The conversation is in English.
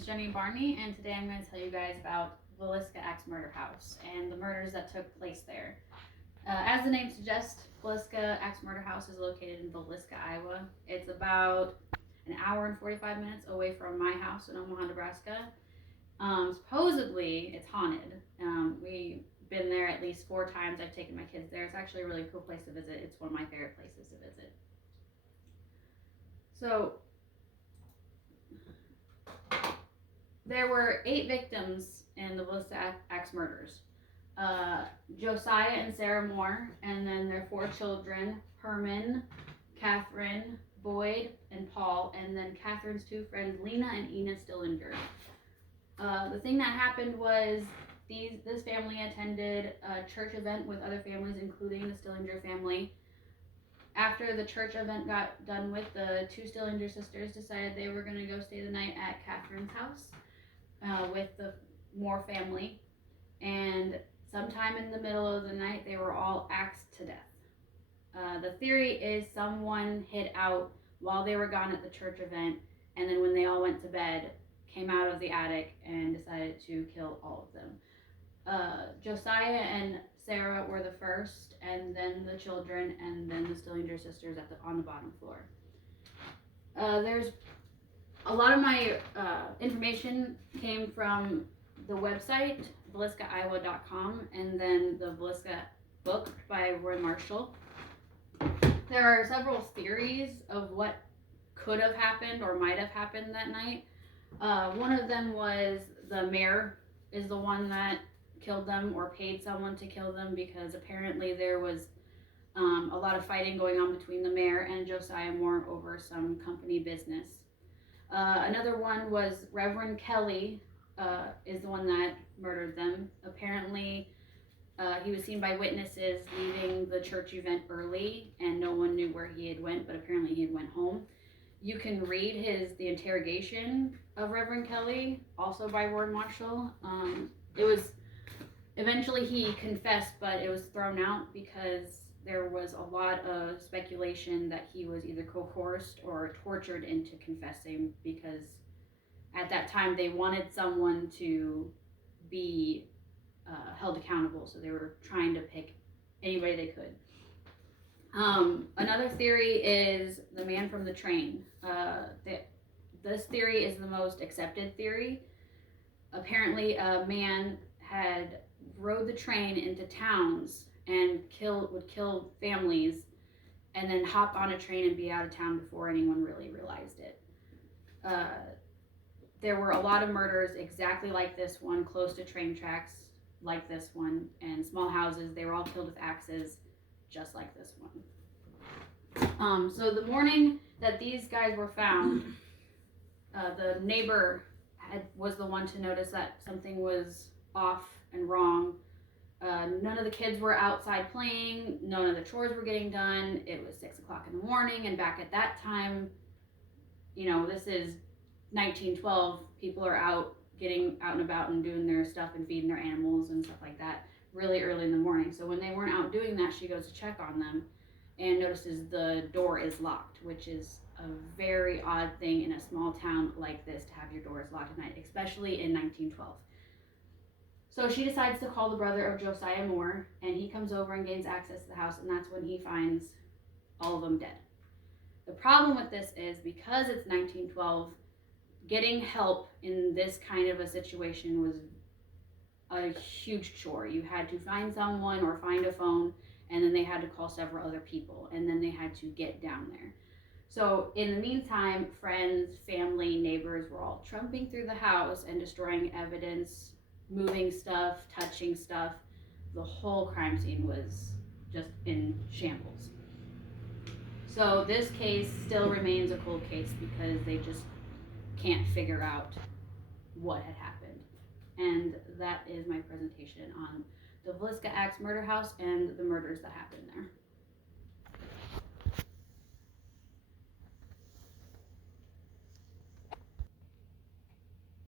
is Jenny Barney, and today I'm going to tell you guys about Villisca Axe Murder House and the murders that took place there. As the name suggests, Villisca Axe Murder House is located in Villisca, Iowa. It's about an hour and 45 minutes away from my house in Omaha, Nebraska. Supposedly, it's haunted. We've been there at least 4 times. I've taken my kids there. It's actually a really cool place to visit. It's one of my favorite places to visit. So, there were 8 victims in the Villisca Axe murders. Josiah and Sarah Moore, and then their 4 children, Herman, Catherine, Boyd, and Paul, and then Catherine's 2 friends, Lena and Ina Stillinger. The thing that happened was this family attended a church event with other families, including the Stillinger family. After the church event got done with, the 2 Stillinger sisters decided they were going to go stay the night at Catherine's house with the Moore family. And sometime in the middle of the night, they were all axed to death. The theory is someone hid out while they were gone at the church event, and then when they all went to bed, came out of the attic and decided to kill all of them. Josiah and Sarah were the first, and then the children, and then the Stillinger sisters on the bottom floor. There's a lot of my information came from the website VilliscaIowa.com, and then the Villisca book by Roy Marshall. There are several theories of what could have happened or might have happened that night. One of them was the mayor is the one that killed them or paid someone to kill them, because apparently there was a lot of fighting going on between the mayor and Josiah Moore over some company business. Another one was Reverend Kelly is the one that murdered them. Apparently he was seen by witnesses leaving the church event early, and no one knew where he had went, but apparently he had went home. You can read the interrogation of Reverend Kelly, also by Roy Marshall. It was eventually he confessed, but it was thrown out because there was a lot of speculation that he was either coerced or tortured into confessing, because at that time they wanted someone to be held accountable, so they were trying to pick anybody they could. Another theory is the man from the train. This theory is the most accepted theory. Apparently, a man had rode the train into towns and would kill families, and then hop on a train and be out of town before anyone really realized it. There were a lot of murders exactly like this one, close to train tracks like this one, and small houses. They were all killed with axes, just like this one. So the morning that these guys were found, the neighbor was the one to notice that something was off and wrong. None of the kids were outside playing. None of the chores were getting done. It was 6 o'clock in the morning, and back at that time, this is 1912. People are out, getting out and about and doing their stuff and feeding their animals and stuff like that really early in the morning. So when they weren't out doing that, she goes to check on them and notices the door is locked, which is a very odd thing in a small town like this, to have your doors locked at night, especially in 1912. So she decides to call the brother of Josiah Moore, and he comes over and gains access to the house, and that's when he finds all of them dead. The problem with this is, because it's 1912, getting help in this kind of a situation was a huge chore. You had to find someone or find a phone, and then they had to call several other people, and then they had to get down there. So in the meantime, friends, family, neighbors were all trumping through the house and destroying evidence, moving stuff, touching stuff. The whole crime scene was just in shambles. So this case still remains a cold case because they just can't figure out what had happened. And that is my presentation on the Villisca Axe Murder House and the murders that happened there.